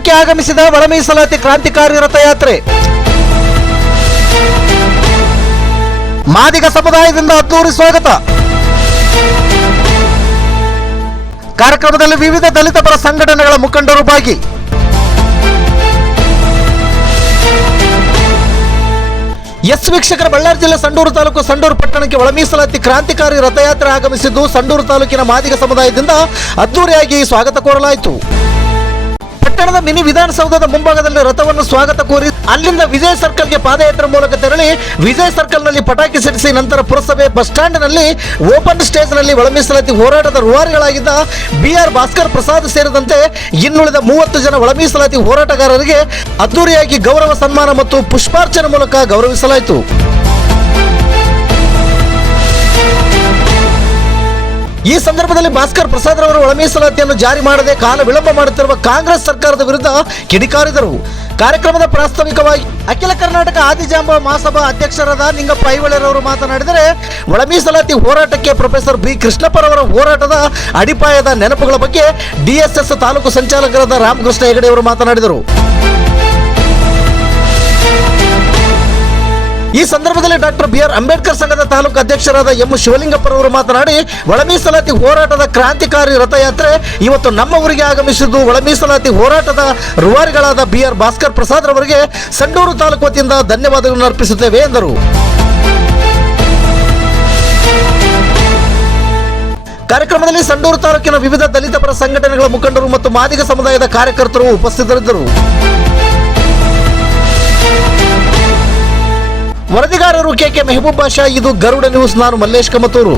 ಪಟ್ಟಣಕ್ಕೆ ಆಗಮಿಸಿದ ಒಳ ಮೀಸಲಾತಿ ಕ್ರಾಂತಿಕಾರಿ ರಥಯಾತ್ರೆ. ಮಾದಿಗ ಸಮುದಾಯದಿಂದ ಅದ್ದೂರಿ ಸ್ವಾಗತ. ಕಾರ್ಯಕ್ರಮದಲ್ಲಿ ವಿವಿಧ ದಲಿತ ಪರ ಸಂಘಟನೆಗಳ ಮುಖಂಡರು ಭಾಗಿ. ವೀಕ್ಷಕರ, ಬಳ್ಳಾರಿ ಜಿಲ್ಲೆ ಸಂಡೂರು ತಾಲೂಕು ಸಂಡೂರು ಪಟ್ಟಣಕ್ಕೆ ಒಳ ಮೀಸಲಾತಿ ಕ್ರಾಂತಿಕಾರಿ ರಥಯಾತ್ರೆ ಆಗಮಿಸಿದ್ದು ಸಂಡೂರು ತಾಲೂಕಿನ ಮಾದಿಗ ಸಮುದಾಯದಿಂದ ಅದ್ದೂರಿಯಾಗಿ ಸ್ವಾಗತ ಕೋರಲಾಯಿತು. ಪಟ್ಟಣದ ಮಿನಿ ವಿಧಾನಸೌಧದ ಮುಂಭಾಗದಲ್ಲಿ ರಥವನ್ನು ಸ್ವಾಗತ ಕೋರಿ ಅಲ್ಲಿಂದ ವಿಜಯ ಸರ್ಕಲ್ಗೆ ಪಾದಯಾತ್ರೆ ಮೂಲಕ ತೆರಳಿ ವಿಜಯ ಸರ್ಕಲ್ನಲ್ಲಿ ಪಟಾಕಿ ಸಿಡಿಸಿ ನಂತರ ಪುರಸಭೆ ಬಸ್ ಸ್ಟ್ಯಾಂಡ್ನಲ್ಲಿ ಓಪನ್ ಸ್ಟೇಜ್ನಲ್ಲಿ ಒಳ ಮೀಸಲಾತಿ ಹೋರಾಟದ ರೂವಾರಿಗಳಾಗಿದ್ದ BR ಭಾಸ್ಕರ್ ಪ್ರಸಾದ್ ಸೇರಿದಂತೆ ಇನ್ನುಳಿದ 30 ಜನ ಒಳ ಮೀಸಲಾತಿ ಹೋರಾಟಗಾರರಿಗೆ ಅದ್ದೂರಿಯಾಗಿ ಗೌರವ ಸನ್ಮಾನ ಮತ್ತು ಪುಷ್ಪಾರ್ಚನೆ ಮೂಲಕ ಗೌರವಿಸಲಾಯಿತು. ಈ ಸಂದರ್ಭದಲ್ಲಿ ಭಾಸ್ಕರ್ ಪ್ರಸಾದ್ ರವರು ಒಳ ಮೀಸಲಾತಿಯನ್ನು ಜಾರಿ ಮಾಡದೆ ಕಾಲ ವಿಳಂಬ ಮಾಡುತ್ತಿರುವ ಕಾಂಗ್ರೆಸ್ ಸರ್ಕಾರದ ವಿರುದ್ಧ ಕಿಡಿಕಾರಿದರು. ಕಾರ್ಯಕ್ರಮದ ಪ್ರಾಸ್ತಾವಿಕವಾಗಿ ಅಖಿಲ ಕರ್ನಾಟಕ ಆದಿಜಾಂಬ ಮಹಾಸಭಾ ಅಧ್ಯಕ್ಷರಾದ ನಿಂಗಪ್ಪ ಐಹೊಳೆರವರು ಮಾತನಾಡಿದರೆ, ಒಳ ಮೀಸಲಾತಿ ಹೋರಾಟಕ್ಕೆ ಪ್ರೊಫೆಸರ್ ಬಿ ಕೃಷ್ಣಪ್ಪರವರ ಹೋರಾಟದ ಅಡಿಪಾಯದ ನೆನಪುಗಳ ಬಗ್ಗೆ DSS ತಾಲೂಕು ಸಂಚಾಲಕರಾದ ರಾಮಕೃಷ್ಣ ಹೆಗಡೆ ಅವರು ಮಾತನಾಡಿದರು. ಈ ಸಂದರ್ಭದಲ್ಲಿ ಡಾಕ್ಟರ್ BR ಅಂಬೇಡ್ಕರ್ ಸಂಘದ ತಾಲೂಕು ಅಧ್ಯಕ್ಷರಾದ M ಶಿವಲಿಂಗಪ್ಪರವರು ಮಾತನಾಡಿ, ಒಳ ಮೀಸಲಾತಿ ಹೋರಾಟದ ಕ್ರಾಂತಿಕಾರಿ ರಥಯಾತ್ರೆ ಇವತ್ತು ನಮ್ಮ ಊರಿಗೆ ಆಗಮಿಸಿದ್ದು ಒಳ ಮೀಸಲಾತಿ ಹೋರಾಟದ ರೂವಾರಿಗಳಾದ BR ಭಾಸ್ಕರ್ ಪ್ರಸಾದ್ ರವರಿಗೆ ಸಂಡೂರು ತಾಲೂಕು ವತಿಯಿಂದ ಧನ್ಯವಾದಗಳನ್ನು ಅರ್ಪಿಸುತ್ತೇವೆ ಎಂದರು. ಕಾರ್ಯಕ್ರಮದಲ್ಲಿ ಸಂಡೂರು ತಾಲೂಕಿನ ವಿವಿಧ ದಲಿತ ಪರ ಸಂಘಟನೆಗಳ ಮುಖಂಡರು ಮತ್ತು ಮಾದಿಗ ಸಮುದಾಯದ ಕಾರ್ಯಕರ್ತರು ಉಪಸ್ಥಿತರಿದ್ದರು. ವರದಿಗಾರರು KK ಮೆಹಬೂಬ್ ಬಾಷಾ. ಇದು ಗರುಡ ನ್ಯೂಸ್. ನಾನು ಮಲ್ಲೇಶ್ ಕಮತೂರು.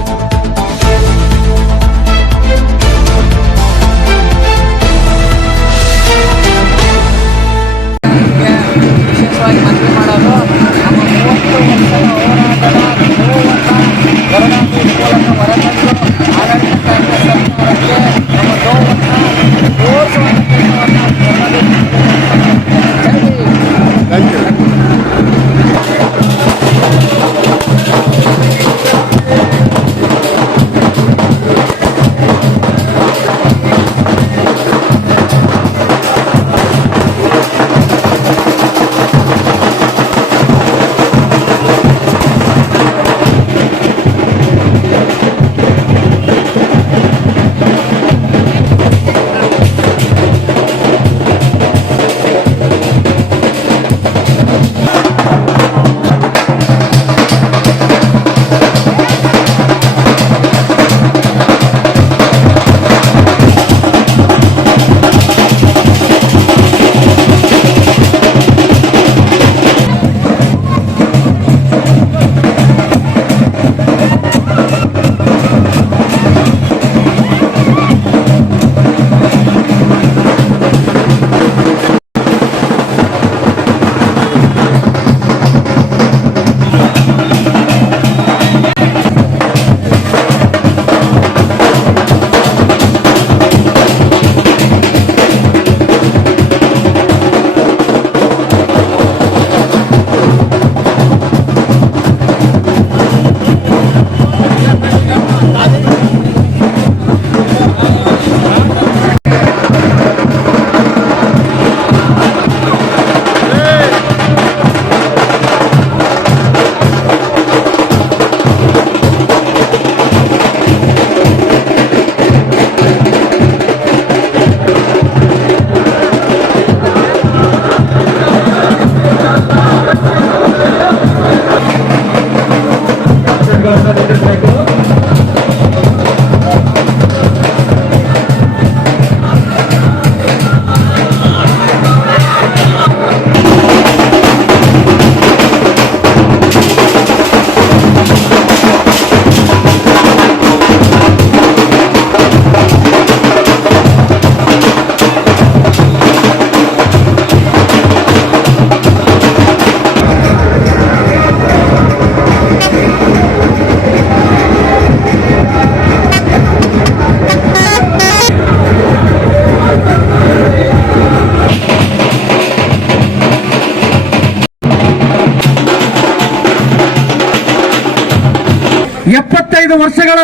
ವರ್ಷಗಳ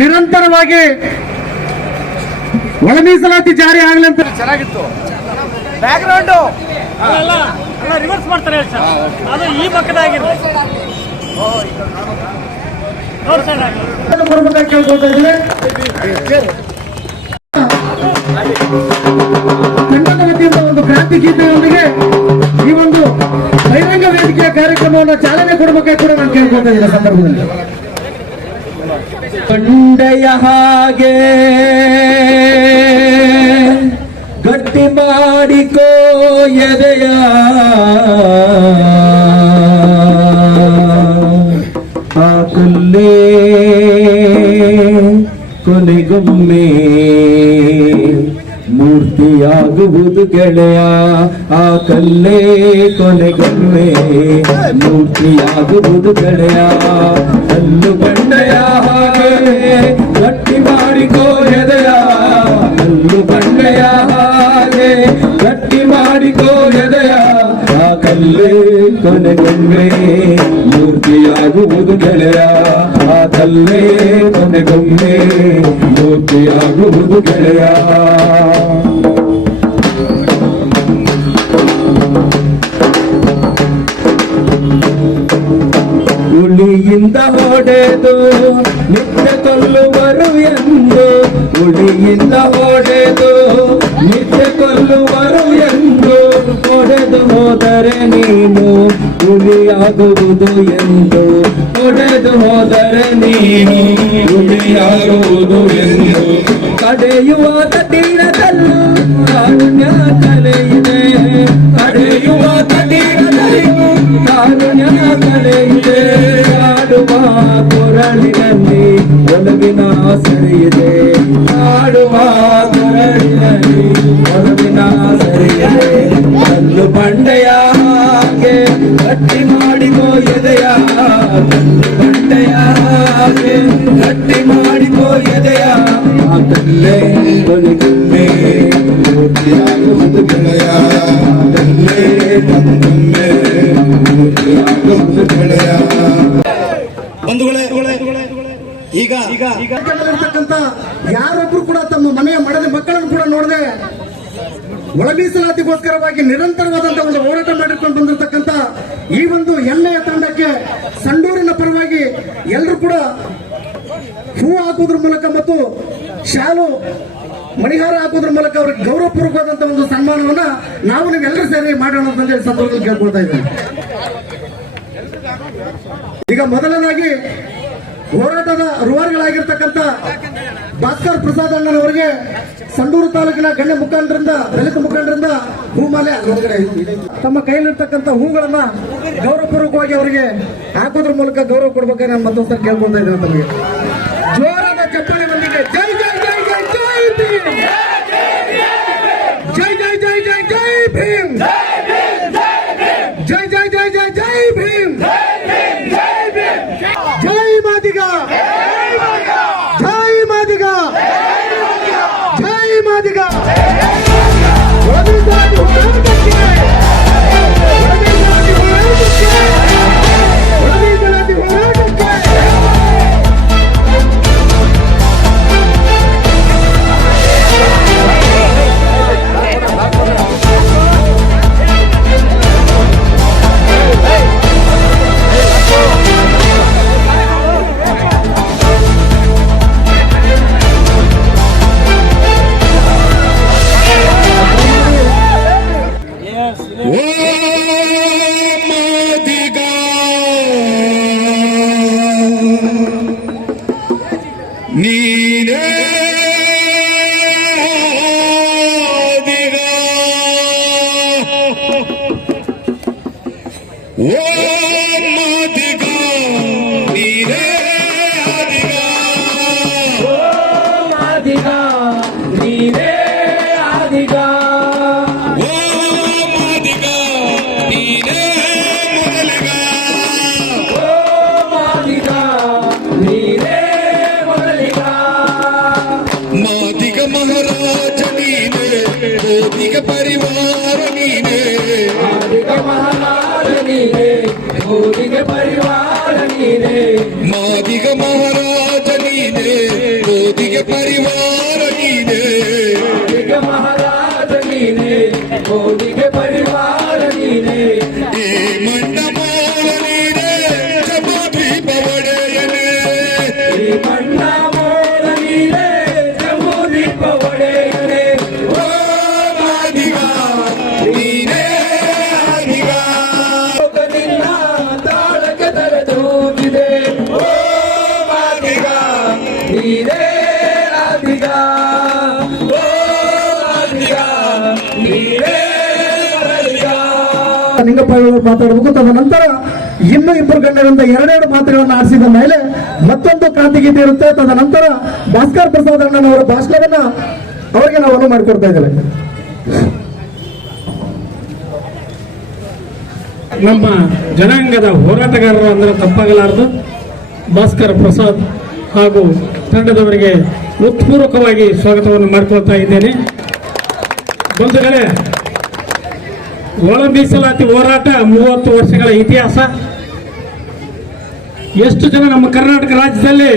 ನಿರಂತರವಾಗಿ ಒಳ ಮೀಸಲಾತಿ ಜಾರಿ ಆಗಲಿ ಅಂತ ಚೆನ್ನಾಗಿತ್ತು. ಬ್ಯಾಕ್ಗ್ರೌಂಡು ಅಲ್ಲ ರಿವರ್ಸ್ ಮಾಡ್ತಾರೆ ಹೇಳಿ ಸರ್. ಅದು ಈ ಪಕ್ಕದಾಗಿರ್ಲಿ ಕೇಳ್ಕೊಳ್ತಾ ಇದ್ರೆ ಕನ್ನಡ ವತಿಯಿಂದ ಒಂದು ಕ್ರಾಂತಿ ಗೀತೆಯೊಂದಿಗೆ ಈ ಒಂದು ಬಹಿರಂಗ ವೇದಿಕೆಯ ಕಾರ್ಯಕ್ರಮವನ್ನು ಚಾಲನೆ ಕೊಡಬೇಕಾಗಿ ಕೂಡ ನಾನು ಕೇಳ್ಕೊಳ್ತಾ ಇದ್ದೀನಿ ಸಂದರ್ಭದಲ್ಲಿ. ಬಂಡೆಯ ಹಾಗೆ ಗಟ್ಟಿ ಮಾಡಿಕೋ ಎದೆಯ ಆ ಕಲ್ಲೇ ಕೊನೆಗೊಮ್ಮೆ ಮೂರ್ತಿಯಾಗುವುದು ಗೆಳೆಯ, ಆ ಕಲ್ಲೇ ಕೊನೆಗೊಮ್ಮೆ ಮೂರ್ತಿಯಾಗುವುದು ಗೆಳೆಯ. ಕಲ್ಲು ಬಂಡೆಯ ಹಾಗೆ ಗಟ್ಟಿ ಮಾಡಿಕೋ ಎದೆಯ, ಕಲ್ಲು ಬಂಡೆಯ ಹಾಗೆ ಗಟ್ಟಿ ಮಾಡಿಕೋ ಎದೆಯ, ಆ ಕಲ್ಲೇ ಕೊನೆಗೊಮ್ಮೆ ಮೂರ್ತಿಯಾಗುವುದು ಗೆಳೆಯ, ಆ ಕಲ್ಲೇ ಕೊನೆಗೊಮ್ಮೆ ಮೂರ್ತಿಯಾಗುವುದು ಗೆಳೆಯ. ಉಳಿಯಿಂದ ಹೊಡೆದು ನಿತ್ಯ ಕೊಲ್ಲುವರು ಎಂದು, ಉಳಿಯಿಂದ ಹೊಡೆದು ನಿತ್ಯ ಕೊಲ್ಲುವರು ಎಂದು, ಹೊಡೆದು ಹೋದರೆ ನೀನು ಹುಲಿಯಾಗುವುದು ಎಂದು, ಹೊಡೆದು ಹೋದರೆ ನೀನು ಹುಲಿಯಾಗುವುದು ಎಂದು. ಕಡೆಯುವ ತೀರದಲ್ಲೂ ಕಾರುಣ್ಯ ಕಲೆಯಿದೆ, ಕಡೆಯುವ ತೀರದಲ್ಲೂ ಕಾರುಣ್ಯ ಕಲೆಯಿದೆ. ಆಡುವ ಕೊರಳಿನಲ್ಲಿ ಒಲವಿನ ಸರಿಯಿದೆ, ಆಡುವ ಕೊರಳಿನಲ್ಲಿ ಒಲವಿನ ಸರಿಯಿದೆ. ಕಲ್ಲು ಬಂಡೆಯ ಹಾಗೆ ಗಟ್ಟಿ ಮಾಡಿಕೋ ಎದೆಯ, ಕಲ್ಲು ಬಂಡೆಯ ಹಾಗೆ ಗಟ್ಟಿ ಮಾಡಿಕೋ ಎದೆಯ, ಆ ಕಲ್ಲೇ ಕೊನೆಗೊಮ್ಮೆ ಮೂರ್ತಿಯಾಗುವುದು ಗೆಳೆಯ, ಕಲ್ಲೇ ಕೊನೆಗೊಮ್ಮೆ ಮೂರ್ತಿಯಾಗುವುದು ಗೆಳೆಯ. ಬಂಧುಗಳೇ, ಈಗ ಇರ್ತಕ್ಕಂಥ ಯಾರೊಬ್ರು ಕೂಡ ತಮ್ಮ ಮನೆಯ ಮಡದ ಮಕ್ಕಳನ್ನು ಕೂಡ ನೋಡದೆ ಒಳ ಮೀಸಲಾತಿಗೋಸ್ಕರವಾಗಿ ನಿರಂತರವಾದಂತಹ ಒಂದು ಹೋರಾಟ ಮಾಡಿಕೊಂಡು ಬಂದಿರತಕ್ಕಂಥ ಈ ಒಂದು ಹೆಮ್ಮೆಯ ತಂಡಕ್ಕೆ ಸಂಡೂರಿನ ಪರವಾಗಿ ಎಲ್ಲರೂ ಕೂಡ ಹೂ ಹಾಕುವುದ್ರ ಮೂಲಕ ಮತ್ತು ಶಾಲು ಮಣಿಹಾರ ಹಾಕುವುದ್ರ ಮೂಲಕ ಅವ್ರಿಗೆ ಗೌರವಪೂರ್ವಕವಾದಂತಹ ಒಂದು ಸನ್ಮಾನವನ್ನ ನಾವು ನೀವೆಲ್ಲರೂ ಸೇರಿ ಮಾಡೋಣ ಅಂತ ಹೇಳಿ ಸಂದರ್ಭದಲ್ಲಿ ಕೇಳ್ಕೊಳ್ತಾ ಇದ್ದೇವೆ. ಈಗ ಮೊದಲನೇದಾಗಿ ಹೋರಾಟದ ರೂವಾರಿಗಳಾಗಿರ್ತಕ್ಕಂಥ ಭಾಸ್ಕರ್ ಪ್ರಸಾದ್ ಅಣ್ಣನವರಿಗೆ ಸಂಡೂರು ತಾಲೂಕಿನ ಗಣ್ಯ ಮುಖಂಡರಿಂದ ದಲಿತ ಮುಖಂಡರಿಂದ ಹೂಮಾಲೆ ತಮ್ಮ ಕೈಯಲ್ಲಿರ್ತಕ್ಕಂಥ ಹೂಗಳನ್ನ ಗೌರವಪೂರ್ವಕವಾಗಿ ಅವರಿಗೆ ಹಾಕೋದ್ರ ಮೂಲಕ ಗೌರವ ಕೊಡ್ಬೇಕಾದ್ರೆ ನಾನು ಮತ್ತೊಂದ್ಸರಿ ಕೇಳ್ಕೊಳ್ತಾ ಇದ್ದೇನೆ. ತಮಗೆ ಜೋರಾದ ಚಪ್ಪಾಳೆ ಬಂದಿದೆ. ಜೈ ಜೈ ಜೈ ಜೈ ಜೈ ಭೀಮ್, ಜೈ ಜೈ ಜೈ ಜೈ ಜೈ ಭೀಮ್, ಜೈ ಜೈ ಜೈ ಜೈ ಜೈ ಭೀಮ್, ಜೈ ಮಾದಿಗ, ಜೈ ಮಾದಿಗ, ಜೈ ಮಾದಿಗ. ಪರಿವಾರ ನೀನೆ, ಮಹಾರಾಜ ನೀನೆ, ಪರಿವಾರ ನೀನೆ, ಮಾದಿಗ ಮಹಾರಾಜ ನೀನೆ, ಮೋದಿಗೆ ಪರಿವಾರ ನೀನೆ, ಮಹಾರಾಜ ನೀನೆ, ಮೋದಿಗೆ ಪರಿವಾರ ನೀನೆ ಈ ಮಣ್ಣ ಮೂಲ ನೀನೆ ಜಂಬೂದ್ವೀಪ ಒಡೆಯನೇ ಈ ಮಣ್ಣ ಮೋಡ ನೀನೆ ಜಂಬೂದ್ವೀಪ ಒಡೆಯನೇ ಓ ಮಾದಿಗ ನೀನೇ ಆದಿಗ ನಿನ್ನ ತಾಳಕ್ಕೆ ತಲೆದೂಗಿದೆ ಓ ಮಾದಿಗ ನೀನೇ ಆದಿಗ ಓ ಆದಿಗ ನೀನೇ ಆದಿಗ ನಿಂಗಪ್ಪ ಅವರು ಮಾತಾಡಬೇಕು. ತದನಂತರ ಇನ್ನೂ ಇಬ್ಬರು ಗಣ್ಯರಿಂದ ಎರಡೆರಡು ಮಾತುಗಳನ್ನು ಆಡಿಸಿದ ಮೇಲೆ ಮತ್ತೊಂದು ಕ್ರಾಂತಿ ಗೀತೆ ಇರುತ್ತೆ. ತದನಂತರ ಭಾಸ್ಕರ್ ಪ್ರಸಾದ್ ಅಣ್ಣನವರ ಭಾಷಣವನ್ನ ಅವರಿಗೆ ನಾವು ಅನುವು ಮಾಡಿಕೊಡ್ತಾ ಇದ್ದೇವೆ. ನಮ್ಮ ಜನಾಂಗದ ಹೋರಾಟಗಾರರು ಅಂದ್ರೆ ತಪ್ಪಾಗಲಾರದು. ಭಾಸ್ಕರ್ ಪ್ರಸಾದ್ ಹಾಗೂ ತಂಡದವರಿಗೆ ಹೃತ್ಪೂರ್ವಕವಾಗಿ ಸ್ವಾಗತವನ್ನು ಮಾಡಿಕೊಳ್ತಾ ಇದ್ದೇನೆ. ಬಂಧುಗಳೇ, ಒಳ ಮೀಸಲಾತಿ ಹೋರಾಟ 30 ವರ್ಷಗಳ ಇತಿಹಾಸ. ಎಷ್ಟು ಜನ ನಮ್ಮ ಕರ್ನಾಟಕ ರಾಜ್ಯದಲ್ಲಿ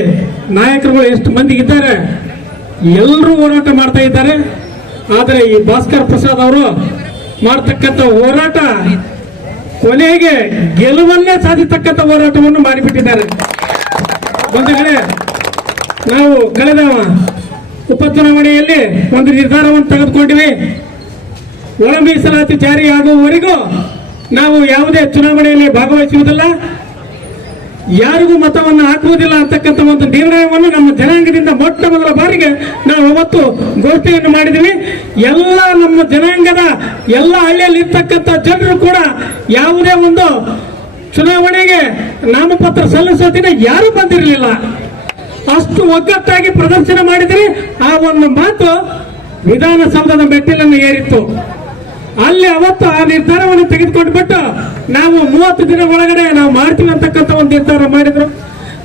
ನಾಯಕರುಗಳು ಎಷ್ಟು ಮಂದಿ ಇದ್ದಾರೆ, ಎಲ್ಲರೂ ಹೋರಾಟ ಮಾಡ್ತಾ ಇದ್ದಾರೆ. ಆದರೆ ಈ ಭಾಸ್ಕರ್ ಪ್ರಸಾದ್ ಅವರು ಮಾಡತಕ್ಕಂಥ ಹೋರಾಟ ಕೊನೆಗೆ ಗೆಲುವನ್ನೇ ಸಾಧಿಸತಕ್ಕಂಥ ಹೋರಾಟವನ್ನು ಮಾಡಿಬಿಟ್ಟಿದ್ದಾರೆ. ಬಂಧುಗಳೇ, ನಾವು ಕಳೆದ ಉಪಚುನಾವಣೆಯಲ್ಲಿ ಒಂದು ನಿರ್ಧಾರವನ್ನು ತೆಗೆದುಕೊಂಡಿವಿ. ಒಳ ಮೀಸಲಾತಿ ಜಾರಿಯಾಗುವವರೆಗೂ ನಾವು ಯಾವುದೇ ಚುನಾವಣೆಯಲ್ಲಿ ಭಾಗವಹಿಸುವುದಿಲ್ಲ, ಯಾರಿಗೂ ಮತವನ್ನು ಹಾಕುವುದಿಲ್ಲ ಅಂತಕ್ಕಂಥ ಒಂದು ನಿರ್ಣಯವನ್ನು ನಮ್ಮ ಜನಾಂಗದಿಂದ ಮೊಟ್ಟ ಮೊದಲ ಬಾರಿಗೆ ನಾವು ಅವತ್ತು ಘೋಷಣೆಯನ್ನು ಮಾಡಿದ್ದೀವಿ. ಎಲ್ಲ ನಮ್ಮ ಜನಾಂಗದ ಎಲ್ಲ ಹಳ್ಳಿಯಲ್ಲಿ ಇರ್ತಕ್ಕಂಥ ಜನರು ಕೂಡ ಯಾವುದೇ ಒಂದು ಚುನಾವಣೆಗೆ ನಾಮಪತ್ರ ಸಲ್ಲಿಸೋ ದಿನ ಯಾರು ಬಂದಿರಲಿಲ್ಲ. ಅಷ್ಟು ಒಗ್ಗಟ್ಟಾಗಿ ಪ್ರದರ್ಶನ ಮಾಡಿದರೆ ಆ ಒಂದು ಮಾತು ವಿಧಾನಸೌಧದ ಮೆಟ್ಟಿಲನ್ನು ಏರಿತ್ತು. ಅಲ್ಲಿ ಅವತ್ತು ಆ ನಿರ್ಧಾರವನ್ನು ತೆಗೆದುಕೊಂಡು ಬಿಟ್ಟು ನಾವು 30 ದಿನ ಒಳಗಡೆ ನಾವು ಮಾಡ್ತೀವಿ ಅಂತಕ್ಕಂಥ ಒಂದು ನಿರ್ಧಾರ ಮಾಡಿದ್ರು.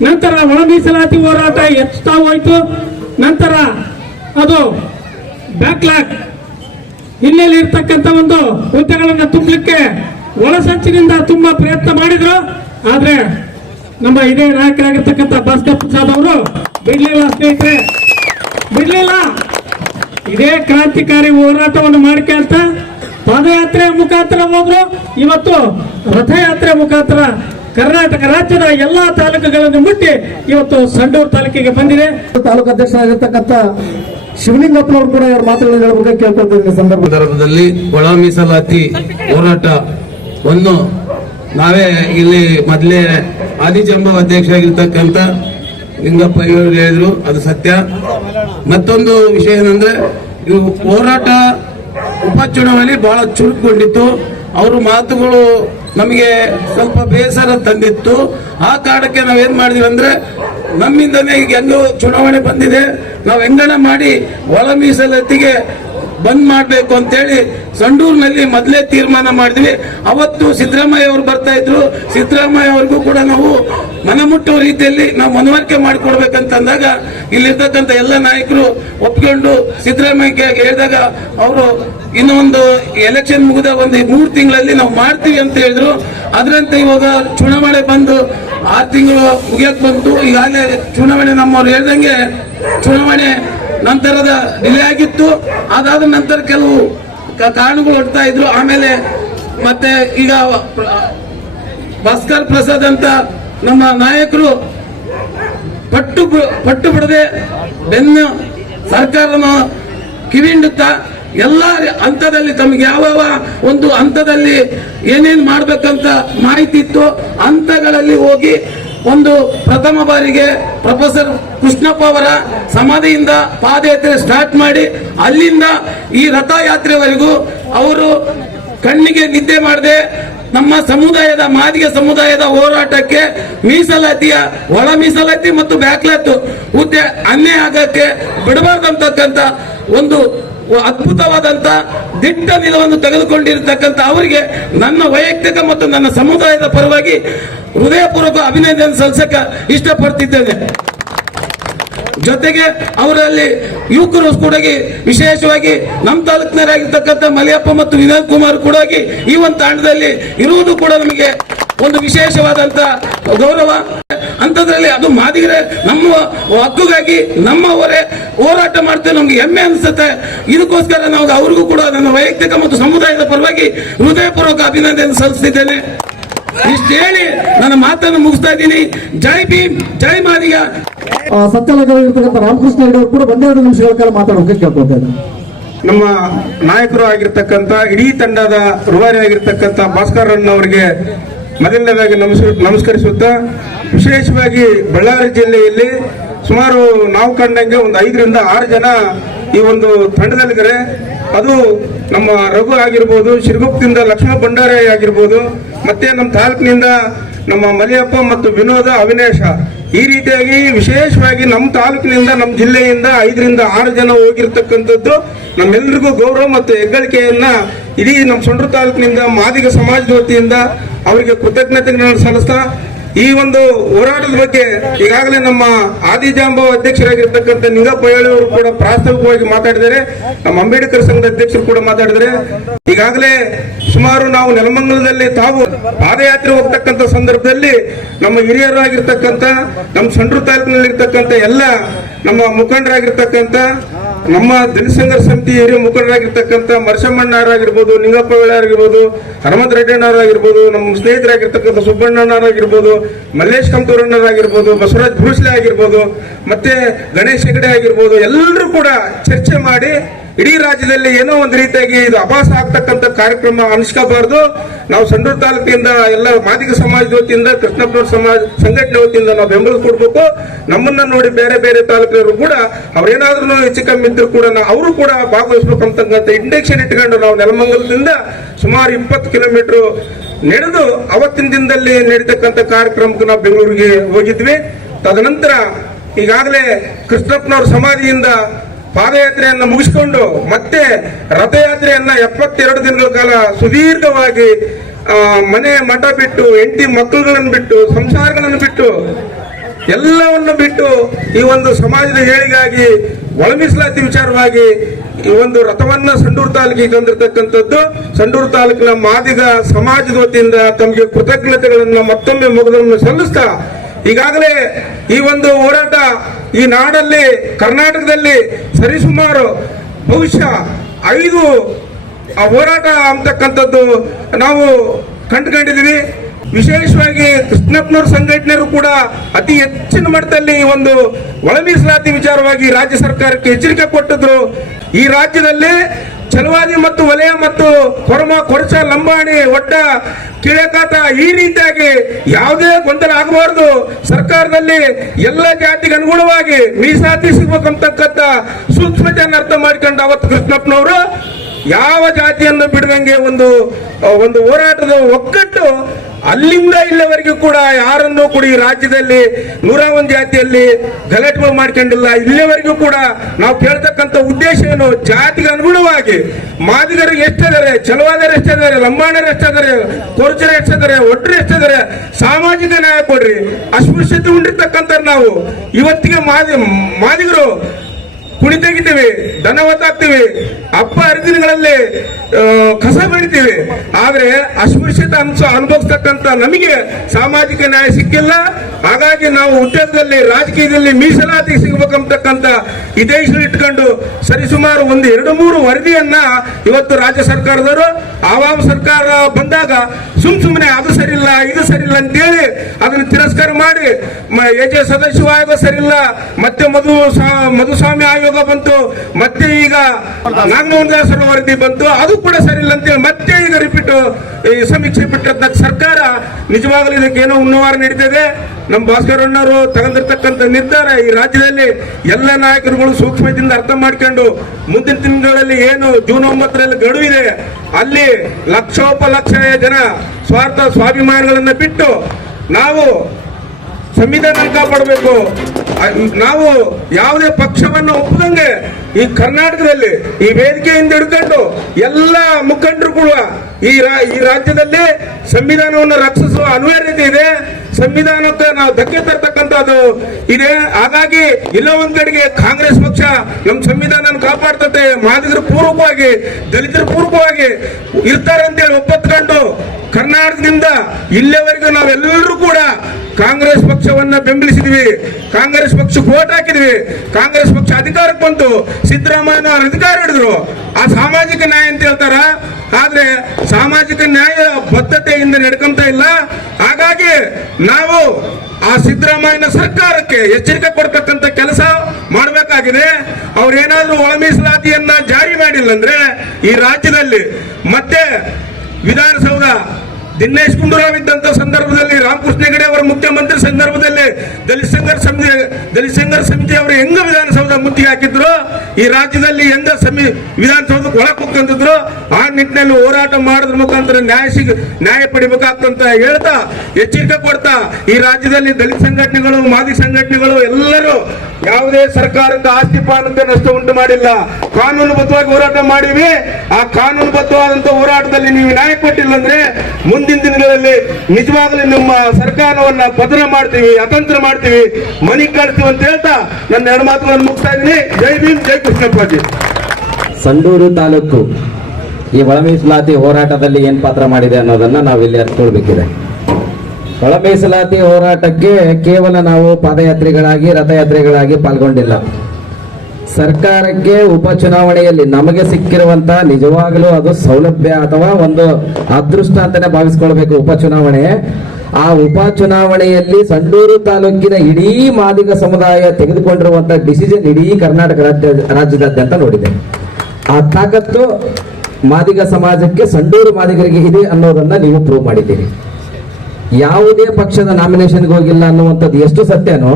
ನಂತರ ಒಳ ಮೀಸಲಾತಿ ಹೋರಾಟ ಹೆಚ್ಚುತ್ತಾ ಹೋಯಿತು. ನಂತರ ಅದು ಬ್ಯಾಕ್ಲಾಗ್ ಹಿನ್ನೆಲೆ ಇರ್ತಕ್ಕಂಥ ಒಂದು ಹುದ್ದೆಗಳನ್ನು ತುಂಬಲಿಕ್ಕೆ ಒಳಸಂಚಿನಿಂದ ತುಂಬಾ ಪ್ರಯತ್ನ ಮಾಡಿದ್ರು. ಆದ್ರೆ ನಮ್ಮ ಇದೇ ನಾಯಕರಾಗಿರ್ತಕ್ಕಂಥ ಭಾಸ್ಕರ್ ಪ್ರಸಾದ್ ಅವರು ಬಿಡ್ಲಿಲ್ಲ ಸ್ನೇಹಿತರೆ, ಬಿಡ್ಲಿಲ್ಲ. ಇದೇ ಕ್ರಾಂತಿಕಾರಿ ಹೋರಾಟವನ್ನು ಮಾಡ್ಕೊಂತ ಪಾದಯಾತ್ರೆ ಮುಖಾಂತರ ಹೋದ್ರು. ಇವತ್ತು ರಥಯಾತ್ರೆ ಮುಖಾಂತರ ಕರ್ನಾಟಕ ರಾಜ್ಯದ ಎಲ್ಲಾ ತಾಲೂಕುಗಳನ್ನು ಮುಟ್ಟಿ ಇವತ್ತು ಸಂಡೂರು ತಾಲೂಕಿಗೆ ಬಂದಿದೆ. ತಾಲೂಕು ಅಧ್ಯಕ್ಷರಾಗಿರ್ತಕ್ಕಂಥ ಶಿವಲಿಂಗಪ್ಪನವರು ಕೂಡ ಎರಡು ಮಾತುಗಳನ್ನು ಹೇಳಬೇಕು ಕೇಳ್ಕೊಳ್ತಿದ್ದೀನಿ ಸಂದರ್ಭದಲ್ಲಿ ಒಳ ಮೀಸಲಾತಿ ಹೋರಾಟವನ್ನು ನಾವೇ ಇಲ್ಲಿ ಮೊದಲೇ ಆದಿಜಂಬ ಅಧ್ಯಕ್ಷ ಆಗಿರ್ತಕ್ಕಂಥ ಲಿಂಗಪ್ಪ ಇವರು ಹೇಳಿದ್ರು, ಅದು ಸತ್ಯ. ಮತ್ತೊಂದು ವಿಷಯ ಏನಂದ್ರೆ ಇದು ಹೋರಾಟ ಉಪಚುನಾವಣೆ ಬಹಳ ಚುರುಕುಗೊಂಡಿತ್ತು. ಅವ್ರ ಮಾತುಗಳು ನಮಗೆ ಸ್ವಲ್ಪ ಬೇಸರ ತಂದಿತ್ತು. ಆ ಕಾರಣಕ್ಕೆ ನಾವೇನ್ ಮಾಡಿದ್ವಿ ಅಂದ್ರೆ ನಮ್ಮಿಂದನೇ ಈಗ ಹೆಂಗೋ ಚುನಾವಣೆ ಬಂದಿದೆ, ನಾವು ಹೆಂಗನ ಮಾಡಿ ಒಳ ಮೀಸಲಾತಿಗೆ ಬಂದ್ ಮಾಡಬೇಕು ಅಂತೇಳಿ ಸಂಡೂರಿನಲ್ಲಿ ಮೊದಲೇ ತೀರ್ಮಾನ ಮಾಡಿದ್ವಿ. ಅವತ್ತು ಸಿದ್ದರಾಮಯ್ಯ ಅವರು ಬರ್ತಾ ಇದ್ರು. ಸಿದ್ದರಾಮಯ್ಯ ಅವ್ರಿಗೂ ಕೂಡ ನಾವು ಮನಮುಟ್ಟುವ ರೀತಿಯಲ್ಲಿ ನಾವು ಮನವರಿಕೆ ಮಾಡಿಕೊಡ್ಬೇಕಂತಂದಾಗ ಇಲ್ಲಿರ್ತಕ್ಕಂಥ ಎಲ್ಲ ನಾಯಕರು ಒಪ್ಕೊಂಡು ಸಿದ್ದರಾಮಯ್ಯ ಹೇಳಿದಾಗ ಅವರು ಇನ್ನೊಂದು ಎಲೆಕ್ಷನ್ ಮುಗಿದ ಒಂದು 3 ತಿಂಗಳಲ್ಲಿ ನಾವು ಮಾಡ್ತೀವಿ ಅಂತ ಹೇಳಿದ್ರು. ಅದರಂತೆ ಇವಾಗ ಚುನಾವಣೆ ಬಂದು 6 ತಿಂಗಳು ಮುಗಿಯಕ್ ಬಂತು. ಈಗಾಗಲೇ ಚುನಾವಣೆ ನಮ್ಮವ್ರು ಹೇಳ್ದಂಗೆ ಚುನಾವಣೆ ನಂತರದ ಡಿಲೇ ಆಗಿತ್ತು. ಅದಾದ ನಂತರ ಕೆಲವು ಕಾರಣಗಳು ಹೊಡ್ತಾ ಇದ್ರು. ಆಮೇಲೆ ಮತ್ತೆ ಈಗ ಭಾಸ್ಕರ್ ಪ್ರಸಾದ್ ಅಂತ ನಮ್ಮ ನಾಯಕರು ಪಟ್ಟು ಬಿಡದೆ ಬೆನ್ನು ಸರ್ಕಾರನ ಕಿವಿಂಡುತ್ತಾ ಎಲ್ಲ ಹಂತದಲ್ಲಿ ತಮಗೆ ಯಾವ ಒಂದು ಹಂತದಲ್ಲಿ ಏನೇನು ಮಾಡ್ಬೇಕಂತ ಮಾಹಿತಿ ಇತ್ತು ಹಂತಗಳಲ್ಲಿ ಹೋಗಿ ಒಂದು ಪ್ರಥಮ ಬಾರಿಗೆ ಪ್ರೊಫೆಸರ್ ಕೃಷ್ಣಪ್ಪ ಅವರ ಸಮಾಧಿಯಿಂದ ಪಾದಯಾತ್ರೆ ಸ್ಟಾರ್ಟ್ ಮಾಡಿ ಅಲ್ಲಿಂದ ಈ ರಥಯಾತ್ರೆವರೆಗೂ ಅವರು ಕಣ್ಣಿಗೆ ನಿದ್ದೆ ಮಾಡದೆ ನಮ್ಮ ಸಮುದಾಯದ ಮಾದಿಗ ಸಮುದಾಯದ ಹೋರಾಟಕ್ಕೆ ಮೀಸಲಾತಿಯ ಒಳ ಮೀಸಲಾತಿ ಮತ್ತು ಬ್ಯಾಕ್ಲಾತ್ ಹುದ್ದೆ ಅನ್ಯಾಯ ಆಗಕ್ಕೆ ಬಿಡಬಾರ್ದಂತಕ್ಕಂಥ ಒಂದು ಅದ್ಭುತವಾದಂತ ದಿಟ್ಟ ನಿಲುವನ್ನು ತೆಗೆದುಕೊಂಡಿರತಕ್ಕಂಥ ಅವರಿಗೆ ನನ್ನ ವೈಯಕ್ತಿಕ ಮತ್ತು ನನ್ನ ಸಮುದಾಯದ ಪರವಾಗಿ ಹೃದಯಪೂರ್ವಕ ಅಭಿನಂದನೆ ಸಲ್ಲಿಸಕ್ಕೆ ಇಷ್ಟಪಡ್ತಿದ್ದೇನೆ. ಜೊತೆಗೆ ಅವರಲ್ಲಿ ಯುವಕರು ಕೂಡ ವಿಶೇಷವಾಗಿ ನಮ್ಮ ತಾಲೂಕಿನರಾಗಿರ್ತಕ್ಕಂಥ ಮಲಿಯಪ್ಪ ಮತ್ತು ವಿನೋದ್ ಕುಮಾರ್ ಕೂಡ ಈ ಒಂದು ತಾಂಡದಲ್ಲಿ ಇರುವುದು ಕೂಡ ನಮಗೆ ಒಂದು ವಿಶೇಷವಾದಂತ ಗೌರವ. ಅಂತದ್ರಲ್ಲಿ ಅದು ಮಾದಿಗರೇ ನಮ್ಮ ಹಕ್ಕುಗಾಗಿ ನಮ್ಮವರೇ ಹೋರಾಟ ಮಾಡ್ತೇವೆ, ನಮ್ಗೆ ಹೆಮ್ಮೆ ಅನಿಸುತ್ತೆ. ಇದಕ್ಕೋಸ್ಕರ ನಾವು ಅವ್ರಿಗೂ ಕೂಡ ನನ್ನ ವೈಯಕ್ತಿಕ ಮತ್ತು ಸಮುದಾಯದ ಪರವಾಗಿ ಹೃದಯಪೂರ್ವಕ ಅಭಿನಂದನೆ ಸಲ್ಲಿಸ್ತಿದ್ದೇನೆ. ಇಷ್ಟು ಹೇಳಿ ನನ್ನ ಮಾತನ್ನು ಮುಗಿಸ್ತಾ ಇದ್ದೀನಿ. ಜೈ ಭೀಮ್, ಜೈ ಮಾದಿಗ. ಸಂಚಾಲಕರಾಗಿರ್ತಕ್ಕಂಥ ರಾಮಕೃಷ್ಣ ಹೆಗಡೆ ಅವರು ಕೂಡ ಒಂದೆರಡು ನಿಮಿಷಗಳ ಕಾಲ ಮಾತಾಡೋಕೆ ಕೇಳ್ಕೊಳ್ತೇನೆ. ನಮ್ಮ ನಾಯಕರು ಆಗಿರ್ತಕ್ಕಂಥ ಇಡೀ ತಂಡದ ರೂವಾರಿ ಆಗಿರ್ತಕ್ಕಂಥ ಭಾಸ್ಕರ್ ಅವರಿಗೆ ಮೊದಲನೇದಾಗಿ ನಮಸ್ಕರಿಸುತ್ತಾ, ವಿಶೇಷವಾಗಿ ಬಳ್ಳಾರಿ ಜಿಲ್ಲೆಯಲ್ಲಿ ಸುಮಾರು ನಾವು ಕಂಡಂಗೆ ಒಂದು 5 ರಿಂದ 6 ಜನ ಈ ಒಂದು ತಂಡದಲ್ಲಿದ್ದಾರೆ. ಅದು ನಮ್ಮ ರಘು ಆಗಿರ್ಬೋದು, ಶಿರಗುಪ್ಪದಿಂದ ಲಕ್ಷ್ಮಣ ಭಂಡಾರಿ ಆಗಿರ್ಬೋದು, ಮತ್ತೆ ನಮ್ಮ ತಾಲೂಕಿನಿಂದ ನಮ್ಮ ಮಲಿಯಪ್ಪ ಮತ್ತು ವಿನೋದ ಅವಿನೇಶ, ಈ ರೀತಿಯಾಗಿ ವಿಶೇಷವಾಗಿ ನಮ್ಮ ತಾಲೂಕಿನಿಂದ ನಮ್ಮ ಜಿಲ್ಲೆಯಿಂದ 5 ರಿಂದ 6 ಜನ ಹೋಗಿರ್ತಕ್ಕಂಥದ್ದು ನಮ್ಮೆಲ್ಲರಿಗೂ ಗೌರವ ಮತ್ತು ಹೆಗ್ಗಳಿಕೆಯನ್ನ ಇಡೀ ನಮ್ಮ ಸೊಂಡ್ರು ತಾಲೂಕಿನಿಂದ ಮಾದಿಗ ಸಮಾಜದ ವತಿಯಿಂದ ಅವರಿಗೆ ಕೃತಜ್ಞತೆಗಳನ್ನು ಸಲ್ಲಿಸ್ತಾ, ಈ ಒಂದು ಹೋರಾಟದ ಬಗ್ಗೆ ಈಗಾಗಲೇ ನಮ್ಮ ಆದಿಜಾಂಬವ ಅಧ್ಯಕ್ಷರಾಗಿರ್ತಕ್ಕಂಥ ನಿಂಗಪ್ಪ ಅವರು ಕೂಡ ಪ್ರಾಸ್ತಾವಿಕವಾಗಿ ಮಾತಾಡಿದ್ದಾರೆ. ನಮ್ಮ ಅಂಬೇಡ್ಕರ್ ಸಂಘದ ಅಧ್ಯಕ್ಷರು ಕೂಡ ಮಾತಾಡಿದ್ದಾರೆ. ಈಗಾಗಲೇ ಸುಮಾರು ನಾವು ನೆಲಮಂಗಲದಲ್ಲಿ ತಾವು ಪಾದಯಾತ್ರೆ ಹೋಗ್ತಕ್ಕಂಥ ಸಂದರ್ಭದಲ್ಲಿ ನಮ್ಮ ಹಿರಿಯರಾಗಿರ್ತಕ್ಕಂಥ ನಮ್ಮ ಸೊಂಡ್ರು ತಾಲೂಕಿನಲ್ಲಿರ್ತಕ್ಕಂಥ ಎಲ್ಲ ನಮ್ಮ ಮುಖಂಡರಾಗಿರ್ತಕ್ಕಂಥ ನಮ್ಮ ದಲಿತ ಸಂಘರ್ಷ ಸಮಿತಿ ಹಿರಿಯ ಮುಖಂಡರಾಗಿರ್ತಕ್ಕಂಥ ಮರಸಮ್ಮಣ್ಣವರಾಗಿರ್ಬೋದು, ನಿಂಗಪ್ಪ ಆಗಿರ್ಬೋದು, ಹನುಮಂತ ರೆಡ್ಡಿಣ್ಣವರಾಗಿರ್ಬೋದು, ನಮ್ಮ ಸ್ನೇಹಿತರಾಗಿರ್ತಕ್ಕಂಥ ಸುಬ್ಬಣ್ಣವರಾಗಿರ್ಬೋದು, ಮಲ್ಲೇಶ್ ಕಂತೂರಣ್ಣವರಾಗಿರ್ಬೋದು, ಬಸವರಾಜ್ ಭೂಸ್ಲೆ ಆಗಿರ್ಬೋದು, ಮತ್ತೆ ಗಣೇಶ್ ಹೆಗಡೆ ಆಗಿರ್ಬೋದು, ಎಲ್ಲರೂ ಕೂಡ ಚರ್ಚೆ ಮಾಡಿ ಇಡೀ ರಾಜ್ಯದಲ್ಲಿ ಏನೋ ಒಂದು ರೀತಿಯಾಗಿ ಇದು ಅಭಾಸ ಆಗ್ತಕ್ಕಂಥ ಕಾರ್ಯಕ್ರಮ ಅನಿಸ್ಕೋಬಾರ್ದು. ನಾವು ಸಂಡೂರು ತಾಲೂಕಿನಿಂದ ಎಲ್ಲ ಮಾದಿಗ ಸಮಾಜದ ವತಿಯಿಂದ, ಕೃಷ್ಣಪ್ಪನವ್ರ ಸಮಾಜ ಸಂಘಟನೆ ವತಿಯಿಂದ ನಾವು ಬೆಂಬಲ ಕೊಡ್ಬೇಕು. ನಮ್ಮನ್ನ ನೋಡಿ ಬೇರೆ ಬೇರೆ ತಾಲೂಕಿನವರು ಕೂಡ ಅವ್ರೇನಾದ್ರೂ ಹೆಚ್ಚು ಕಮ್ಮಿ ಇದ್ರು ಕೂಡ ಅವರು ಕೂಡ ಭಾಗವಹಿಸ್ಬೇಕಂತಕ್ಕಂಥ ಇಂಡಕ್ಷನ್ ಇಟ್ಕೊಂಡು ನಾವು ನೆಲಮಂಗಲದಿಂದ ಸುಮಾರು 20 ಕಿಲೋಮೀಟರ್ ನಡೆದು ಅವತ್ತಿನ ದಿನದಲ್ಲಿ ನಡೀತಕ್ಕಂಥ ಕಾರ್ಯಕ್ರಮಕ್ಕೆ ನಾವು ಬೆಂಗಳೂರಿಗೆ ಹೋಗಿದ್ವಿ. ತದನಂತರ ಈಗಾಗಲೇ ಕೃಷ್ಣಪ್ಪನವ್ರ ಸಮಾಧಿಯಿಂದ ಪಾದಯಾತ್ರೆಯನ್ನ ಮುಗಿಸಿಕೊಂಡು ಮತ್ತೆ ರಥಯಾತ್ರೆಯನ್ನ 72 ದಿನಗಳ ಕಾಲ ಸುದೀರ್ಘವಾಗಿ ಮನೆ ಮಠ ಬಿಟ್ಟು, ಹೆಂಡತಿ ಮಕ್ಕಳುಗಳನ್ನು ಬಿಟ್ಟು, ಸಂಸಾರಗಳನ್ನು ಬಿಟ್ಟು, ಎಲ್ಲವನ್ನು ಬಿಟ್ಟು ಈ ಒಂದು ಸಮಾಜದ ಏಳಿಗಾಗಿ ಒಳ ಮೀಸಲಾತಿ ವಿಚಾರವಾಗಿ ಈ ಒಂದು ರಥವನ್ನ ಸಂಡೂರು ತಾಲೂಕಿಗೆ ತಂದಿರತಕ್ಕಂಥದ್ದು. ಸಂಡೂರು ತಾಲೂಕಿನ ಮಾದಿಗ ಸಮಾಜದ ವತಿಯಿಂದ ತಮಗೆ ಕೃತಜ್ಞತೆಗಳನ್ನು ಮತ್ತೊಮ್ಮೆ ಮುಗಿದನ್ನು ಸಲ್ಲಿಸ್ತಾ, ಈಗಾಗಲೇ ಈ ಒಂದು ಹೋರಾಟ ಈ ನಾಡಲ್ಲಿ ಕರ್ನಾಟಕದಲ್ಲಿ ಸರಿಸುಮಾರು ಬಹುಶಃ 5 ಹೋರಾಟ ಅಂತಕ್ಕಂಥದ್ದು ನಾವು ಕಂಡುಕೊಂಡಿದ್ದೀವಿ. ವಿಶೇಷವಾಗಿ ಕೃಷ್ಣಪ್ಪನವ್ರ ಸಂಘಟನೆಯರು ಕೂಡ ಅತಿ ಹೆಚ್ಚಿನ ಮಟ್ಟದಲ್ಲಿ ಈ ಒಂದು ಒಳ ಮೀಸಲಾತಿ ವಿಚಾರವಾಗಿ ರಾಜ್ಯ ಸರ್ಕಾರಕ್ಕೆ ಎಚ್ಚರಿಕೆ ಕೊಟ್ಟಿದ್ರು. ಈ ರಾಜ್ಯದಲ್ಲಿ ಛಲವಾದಿ ಮತ್ತು ವಲಯ ಮತ್ತು ಕೊರಚ ಲಂಬಾಣಿ ಒಡ್ಡ ಕಿಳೆಕಾಟ ಈ ರೀತಿಯಾಗಿ ಯಾವುದೇ ಗೊಂದಲ ಆಗಬಾರದು. ಸರ್ಕಾರದಲ್ಲಿ ಎಲ್ಲ ಜಾತಿಗೆ ಅನುಗುಣವಾಗಿ ಮೀಸಲಾತಿ ಸಿಗ್ಬೇಕಂತಕ್ಕಂಥ ಸೂಕ್ಷ್ಮತೆಯನ್ನು ಅರ್ಥ ಮಾಡ್ಕೊಂಡು ಅವತ್ತು ಕೃಷ್ಣಪ್ಪನವರು ಯಾವ ಜಾತಿಯನ್ನು ಬಿಡದಂಗೆ ಒಂದು ಹೋರಾಟದ ಒಕ್ಕಟ್ಟು ಅಲ್ಲಿಂದ ಇಲ್ಲಿವರೆಗೂ ಕೂಡ ಯಾರನ್ನೂ ಕೂಡ ಈ ರಾಜ್ಯದಲ್ಲಿ 101 ಜಾತಿಯಲ್ಲಿ ಗಲಾಟೆಗಳು ಮಾಡ್ಕೊಂಡಿಲ್ಲ. ಇಲ್ಲಿವರೆಗೂ ಕೂಡ ನಾವು ಕೇಳ್ತಕ್ಕಂಥ ಉದ್ದೇಶ ಏನು, ಜಾತಿಗೆ ಅನುಗುಣವಾಗಿ ಮಾದಿಗರು ಎಷ್ಟಿದ್ದಾರೆ, ಛಲವಾದರು ಎಷ್ಟಿದ್ದಾರೆ, ಲಂಬಾಣರು ಎಷ್ಟಿದ್ದಾರೆ, ಕೊರಚರು ಎಷ್ಟಿದ್ದಾರೆ, ಒಡ್ರು ಎಷ್ಟಿದ್ದಾರೆ, ಸಾಮಾಜಿಕ ನ್ಯಾಯ ಕೊಡ್ರಿ. ಅಸ್ಪೃಶ್ಯತೆ ಉಂಡಿರ್ತಕ್ಕಂಥ ನಾವು ಇವತ್ತಿಗೆ ಮಾದಿಗರು ಕುಣಿ ತೆಗಿತೀವಿ, ದನ ಒತ್ತಾಗ್ತೀವಿ, ಹಬ್ಬ ಹರಿದಿನಗಳಲ್ಲಿ ಕಸ ಬೆಳಿತೀವಿ. ಆದ್ರೆ ಅಸ್ಪೃಶ್ಯತೆ ಅಂಶ ಅನುಭವಿಸ್ತಕ್ಕಂಥ ನಮಗೆ ಸಾಮಾಜಿಕ ನ್ಯಾಯ ಸಿಕ್ಕಿಲ್ಲ. ಹಾಗಾಗಿ ನಾವು ಉದ್ಯೋಗದಲ್ಲಿ, ರಾಜಕೀಯದಲ್ಲಿ ಮೀಸಲಾತಿ ಸಿಗಬೇಕಂತಕ್ಕಂಥ ಈ ದೇಶ ಇಟ್ಕೊಂಡು ಸರಿಸುಮಾರು 1-2-3 ವರದಿಯನ್ನ ಇವತ್ತು ರಾಜ್ಯ ಸರ್ಕಾರದವರು ಆವಾಮ ಸರ್ಕಾರ ಬಂದಾಗ ಸುಮ್ಮನೆ ಅದು ಸರಿಯಿಲ್ಲ ಇದು ಸರಿಯಿಲ್ಲ ಅಂತೇಳಿ ಅದನ್ನು ತಿರಸ್ಕಾರ ಮಾಡಿ ಎಜೆ ಸದಸ್ಯ ಆಯೋಗ ಸರಿಯಿಲ್ಲ, ಮತ್ತೆ ಮಧುಸ್ವಾಮಿ ಆಯೋಗ ಬಂತು, ಮತ್ತೆ ಈಗ ನಾಗಮೋಹನದಾಸರ ವರದಿ ಬಂತು, ಅದು ಕೂಡ ಸರಿಯಿಲ್ಲ ಅಂತೇಳಿ ಮತ್ತೆ ಈಗ ರಿಪೀಟ್ ಈ ಸಮೀಕ್ಷೆ ಬಿಟ್ಟಿದ್ದ ಸರ್ಕಾರ ನಿಜವಾಗಲೂ ಇದಕ್ಕೆ ಏನೋ ಉನ್ನವಾರ ನಡೀತಿದೆ. ನಮ್ಮ ಭಾಸ್ಕರ್ ಅಣ್ಣವರು ತಗೊಂಡಿರ್ತಕ್ಕಂಥ ನಿರ್ಧಾರ ಈ ರಾಜ್ಯದಲ್ಲಿ ಎಲ್ಲ ನಾಯಕರುಗಳು ಸೂಕ್ಷ್ಮದಿಂದ ಅರ್ಥ ಮಾಡ್ಕೊಂಡು ಮುಂದಿನ ತಿಂಗಳಲ್ಲಿ ಏನು ಜೂನ್ 9ರಲ್ಲಿ ಗಡುವು ಇದೆ, ಅಲ್ಲಿ ಲಕ್ಷೋಪಲಕ್ಷ ಜನ ಸ್ವಾರ್ಥ ಸ್ವಾಭಿಮಾನಗಳನ್ನ ಬಿಟ್ಟು ನಾವು ಸಂವಿಧಾನ ಕಾಪಾಡಬೇಕು. ನಾವು ಯಾವುದೇ ಪಕ್ಷವನ್ನು ಒಪ್ಪದಂಗೆ ಈ ಕರ್ನಾಟಕದಲ್ಲಿ ಈ ವೇದಿಕೆಯಿಂದ ಹಿಡ್ಕೊಂಡು ಎಲ್ಲ ಮುಖಂಡರು ಕೂಡ ಈ ರಾಜ್ಯದಲ್ಲಿ ಸಂವಿಧಾನವನ್ನು ರಕ್ಷಿಸುವ ಅನಿವಾರ್ಯತೆ ಇದೆ. ಸಂವಿಧಾನಕ್ಕೆ ನಾವು ಧಕ್ಕೆ ತರ್ತಕ್ಕಂಥದ್ದು ಇದೆ. ಹಾಗಾಗಿ ಎಲ್ಲೋ ಒಂದ್ ಕಡೆಗೆ ಕಾಂಗ್ರೆಸ್ ಪಕ್ಷ ನಮ್ಮ ಸಂವಿಧಾನ ಕಾಪಾಡ್ತದೆ, ಮಾದಿಗರ ಪೂರ್ವಕವಾಗಿ ದಲಿತರ ಪೂರ್ವಕವಾಗಿ ಇರ್ತಾರೆ ಅಂತೇಳಿ ಒಪ್ಪತ್ಕೊಂಡು ಕರ್ನಾಟಕದಿಂದ ಇಲ್ಲಿವರೆಗೂ ನಾವೆಲ್ಲರೂ ಕೂಡ ಕಾಂಗ್ರೆಸ್ ಪಕ್ಷವನ್ನ ಬೆಂಬಲಿಸಿದ್ವಿ, ಕಾಂಗ್ರೆಸ್ ಪಕ್ಷಕ್ಕೆ ವೋಟ್ ಹಾಕಿದ್ವಿ, ಕಾಂಗ್ರೆಸ್ ಪಕ್ಷ ಅಧಿಕಾರಕ್ಕೆ ಬಂತು, ಸಿದ್ದರಾಮಯ್ಯ ಅವರು ಅಧಿಕಾರ ಹಿಡಿದ್ರು. ಆ ಸಾಮಾಜಿಕ ನ್ಯಾಯ ಅಂತ ಹೇಳ್ತಾರ, ಆದ್ರೆ ಸಾಮಾಜಿಕ ನ್ಯಾಯ ಬದ್ಧತೆಯಿಂದ ನಡ್ಕೊಂತ ಇಲ್ಲ. ಹಾಗಾಗಿ ನಾವು ಆ ಸಿದ್ದರಾಮಯ್ಯನ ಸರ್ಕಾರಕ್ಕೆ ಎಚ್ಚರಿಕೆ ಕೊಡ್ತಕ್ಕಂಥ ಕೆಲಸ ಮಾಡಬೇಕಾಗಿದೆ. ಅವ್ರೇನಾದ್ರೂ ಒಳ ಮೀಸಲಾತಿಯನ್ನ ಜಾರಿ ಮಾಡಿಲ್ಲ ಅಂದ್ರೆ ಈ ರಾಜ್ಯದಲ್ಲಿ ಮತ್ತೆ ವಿಧಾನಸೌಧ ದಿನೇಶ್ ಗುಂಡೂರಾವ್ ಇದ್ದಂತ ಸಂದರ್ಭದಲ್ಲಿ, ರಾಮಕೃಷ್ಣ ಹೆಗಡೆ ಅವರ ಮುಖ್ಯಮಂತ್ರಿ ಸಂದರ್ಭದಲ್ಲಿ ದಲಿತ ಸಂಘರ್ಷ ಸಮಿತಿ ಅವರು ಹೆಂಗ ವಿಧಾನಸೌಧ ಮುತ್ತಿಗೆ ಹಾಕಿದ್ರು, ಈ ರಾಜ್ಯದಲ್ಲಿ ಹೆಂಗ ವಿಧಾನಸೌಧಕ್ಕೆ ಒಳಗೆ ಹೋಗ್ತಂತಿದ್ರು, ಆ ನಿಟ್ಟಿನಲ್ಲಿ ಹೋರಾಟ ಮಾಡೋದ್ರ ಮುಖಾಂತರ ನ್ಯಾಯ ಪಡಿಬೇಕಾಗ್ತಂತ ಹೇಳ್ತಾ ಎಚ್ಚರಿಕೆ ಕೊಡ್ತಾ ಈ ರಾಜ್ಯದಲ್ಲಿ ದಲಿತ ಸಂಘಟನೆಗಳು, ಮಾದಿಗ ಸಂಘಟನೆಗಳು ಎಲ್ಲರೂ ಯಾವುದೇ ಸರ್ಕಾರಕ್ಕೆ ಆಸ್ತಿ ಪಾಲುತ್ತೆ ನಷ್ಟ ಉಂಟು ಮಾಡಿಲ್ಲ. ಕಾನೂನುಬದ್ಧವಾಗಿ ಹೋರಾಟ ಮಾಡಿವಿ. ಆ ಕಾನೂನುಬದ್ಧವಾದಂತಹ ಹೋರಾಟದಲ್ಲಿ ನೀವು ನ್ಯಾಯ ಕೊಟ್ಟಿಲ್ಲ ಅಂದ್ರೆ ಮುಂದಿನ ದಿನಗಳಲ್ಲಿ ನಿಜವಾಗ್ಲೂ ನಿಮ್ಮ ಸರ್ಕಾರವನ್ನ ಪತನ ಮಾಡ್ತೀವಿ, ಅತಂತ್ರ ಮಾಡ್ತೀವಿ, ಮನಿ ಕಳಿಸ್ತೀವಿ ಅಂತ ಹೇಳ್ತಾ ನನ್ನ ಎರಡು ಮಾತುಗಳನ್ನು ಮುಗಿಸ್ತಾ ಇದ್ದೀನಿ. ಜೈ ಭೀಮ್, ಜೈ ಕೃಷ್ಣಪ್ಪಾಜಿ. ಸಂಡೂರು ತಾಲೂಕು ಈ ಒಳ ಮೀಸಲಾತಿ ಹೋರಾಟದಲ್ಲಿ ಏನ್ ಪಾತ್ರ ಮಾಡಿದೆ ಅನ್ನೋದನ್ನ ನಾವಿಲ್ಲಿ ಅರ್ಥಕೊಳ್ಬೇಕಿದೆ. ಒಳ ಮೀಸಲಾತಿ ಹೋರಾಟಕ್ಕೆ ಕೇವಲ ನಾವು ಪಾದಯಾತ್ರಿಗಳಾಗಿ ರಥಯಾತ್ರಿಗಳಾಗಿ ಪಾಲ್ಗೊಂಡಿಲ್ಲ. ಸರ್ಕಾರಕ್ಕೆ ಉಪಚುನಾವಣೆಯಲ್ಲಿ ನಮಗೆ ಸಿಕ್ಕಿರುವಂತಹ ನಿಜವಾಗಲೂ ಅದು ಸೌಲಭ್ಯ ಅಥವಾ ಒಂದು ಅದೃಷ್ಟ ಅಂತಾನೆ ಭಾವಿಸ್ಕೊಳ್ಬೇಕು. ಉಪಚುನಾವಣೆ, ಆ ಉಪಚುನಾವಣೆಯಲ್ಲಿ ಸಂಡೂರು ತಾಲೂಕಿನ ಇಡೀ ಮಾದಿಗ ಸಮುದಾಯ ತೆಗೆದುಕೊಂಡಿರುವಂತಹ ಡಿಸಿಷನ್ ಇಡೀ ಕರ್ನಾಟಕ ರಾಜ್ಯದಾದ್ಯಂತ ನೋಡಿದೆ. ಆ ತಾಕತ್ತು ಮಾದಿಗ ಸಮಾಜಕ್ಕೆ, ಸಂಡೂರು ಮಾದಿಗರಿಗೆ ಇದೆ ಅನ್ನೋದನ್ನ ನೀವು ಪ್ರೂವ್ ಮಾಡಿದ್ದೀರಿ. ಯಾವುದೇ ಪಕ್ಷದ ನಾಮಿನೇಷನ್ಗೆ ಹೋಗಿಲ್ಲ ಅನ್ನುವಂಥದ್ದು ಎಷ್ಟು ಸತ್ಯನೋ,